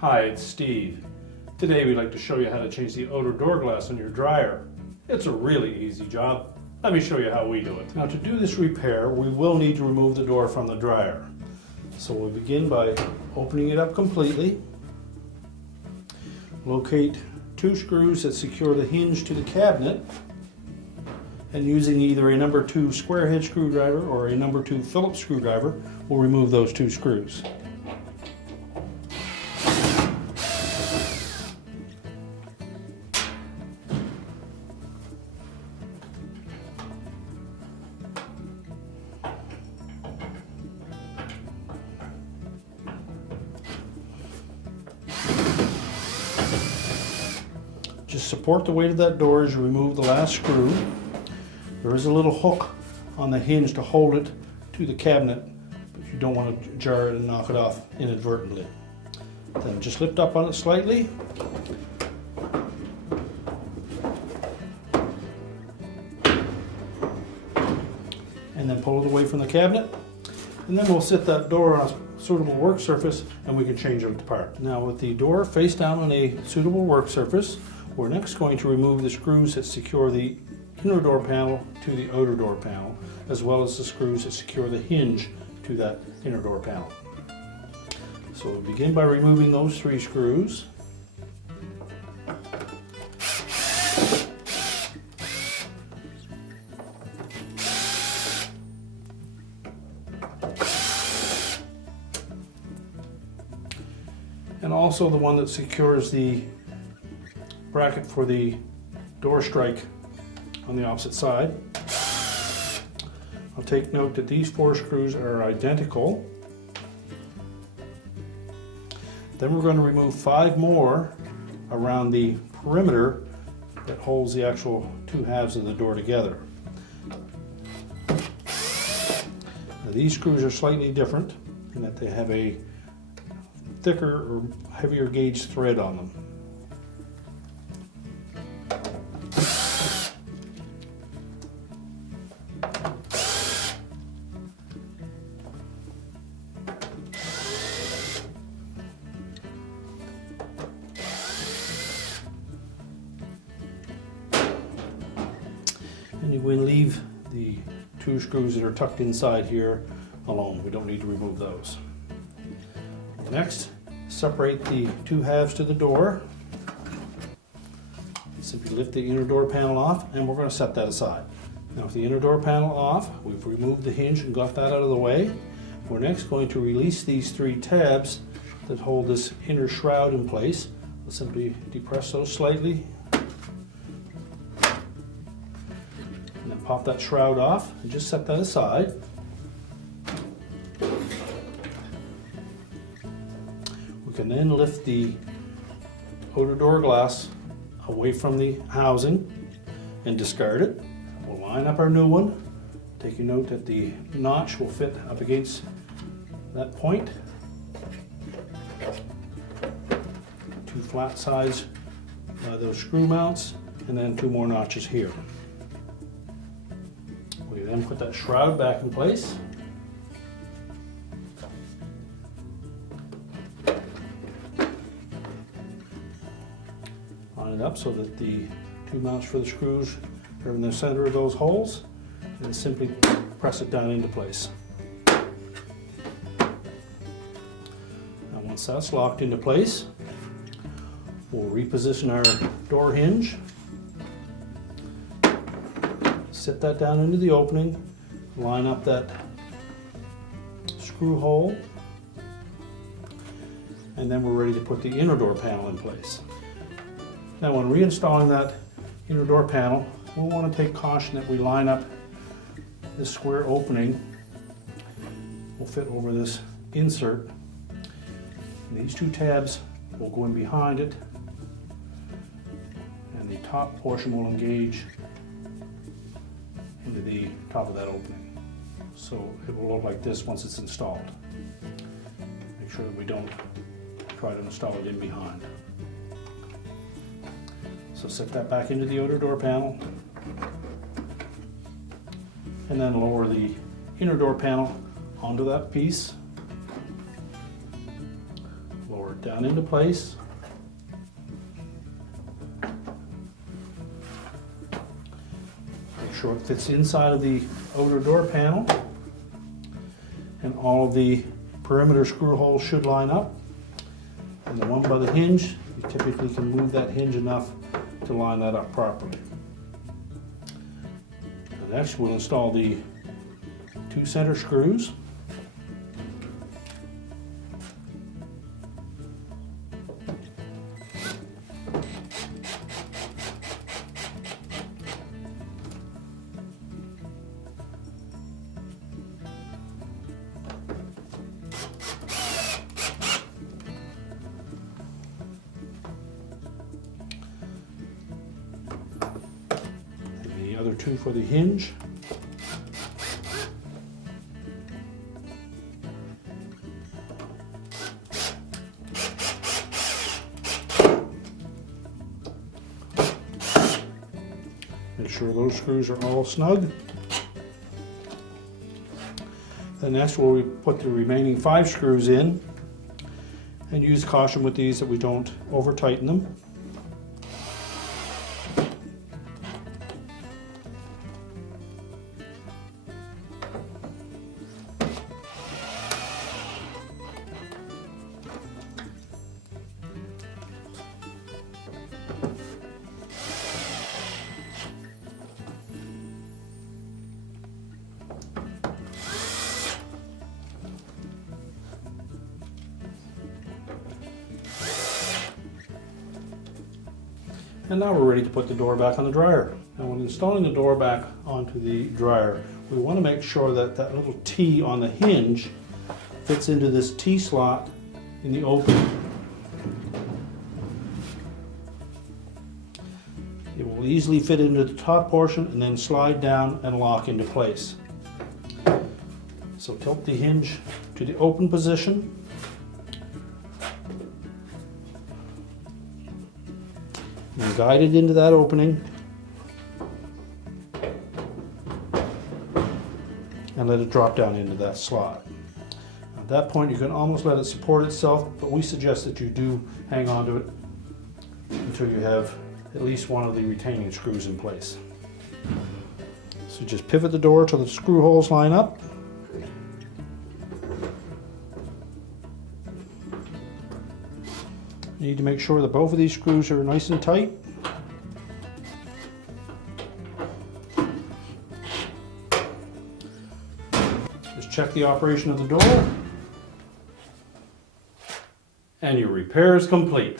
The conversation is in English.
Hi, it's Steve. Today we'd like to show you how to change the outer door glass on your dryer. It's a really easy job. Let me show you how we do it. Now to do this repair, we will need to remove the door from the dryer. So we'll begin by opening it up completely. Locate 2 screws that secure the hinge to the cabinet, and using either a number 2 square head screwdriver or a number 2 Phillips screwdriver, we'll remove those 2 screws. Just support the weight of that door as you remove the last screw. There is a little hook on the hinge to hold it to the cabinet, but you don't want to jar it and knock it off inadvertently. Then just lift up on it slightly. And then pull it away from the cabinet. And then we'll set that door on a suitable work surface and we can change it apart. Now with the door face down on a suitable work surface, we're next going to remove the screws that secure the inner door panel to the outer door panel, as well as the screws that secure the hinge to that inner door panel. So we'll begin by removing those 3 screws. And also the one that secures the bracket for the door strike on the opposite side. I'll take note that these 4 screws are identical. Then we're going to remove 5 more around the perimeter that holds the actual 2 halves of the door together. Now, these screws are slightly different in that they have a thicker or heavier gauge thread on them. And you will leave the 2 screws that are tucked inside here alone. We don't need to remove those. Next, separate the 2 halves to the door. Simply lift the inner door panel off and we're going to set that aside. Now with the inner door panel off, we've removed the hinge and got that out of the way. We're next going to release these 3 tabs that hold this inner shroud in place. We'll simply depress those slightly and then pop that shroud off and just set that aside. We can then lift the outer door glass away from the housing and discard it. We'll line up our new one, taking note that the notch will fit up against that point. 2 flat sides, those screw mounts, and then 2 more notches here. We then put that shroud back in place. Line it up so that the 2 mounts for the screws are in the center of those holes, and simply press it down into place. Now once that's locked into place, we'll reposition our door hinge. Sit that down into the opening, line up that screw hole, and then we're ready to put the inner door panel in place. Now when reinstalling that inner door panel, we'll want to take caution that we line up this square opening. Will fit over this insert. And these 2 tabs will go in behind it, and the top portion will engage into the top of that opening. So it will look like this once it's installed. Make sure that we don't try to install it in behind. So set that back into the outer door panel, and then lower the inner door panel onto that piece. Lower it down into place. Make sure it fits inside of the outer door panel. And all of the perimeter screw holes should line up. And the one by the hinge, you typically can move that hinge enough to line that up properly. And next we'll install the 2 center screws. And the other 2 for the hinge. Make sure those screws are all snug. Then next we'll put the remaining 5 screws in, and use caution with these that we don't over tighten them. And now we're ready to put the door back on the dryer. Now when installing the door back onto the dryer, we want to make sure that that little T on the hinge fits into this T slot in the opening. It will easily fit into the top portion and then slide down and lock into place. So tilt the hinge to the open position. And guide it into that opening and let it drop down into that slot. At that point you can almost let it support itself, but we suggest that you do hang on to it until you have at least one of the retaining screws in place. So just pivot the door till the screw holes line up. You need to make sure that both of these screws are nice and tight. Just check the operation of the door, and your repair is complete.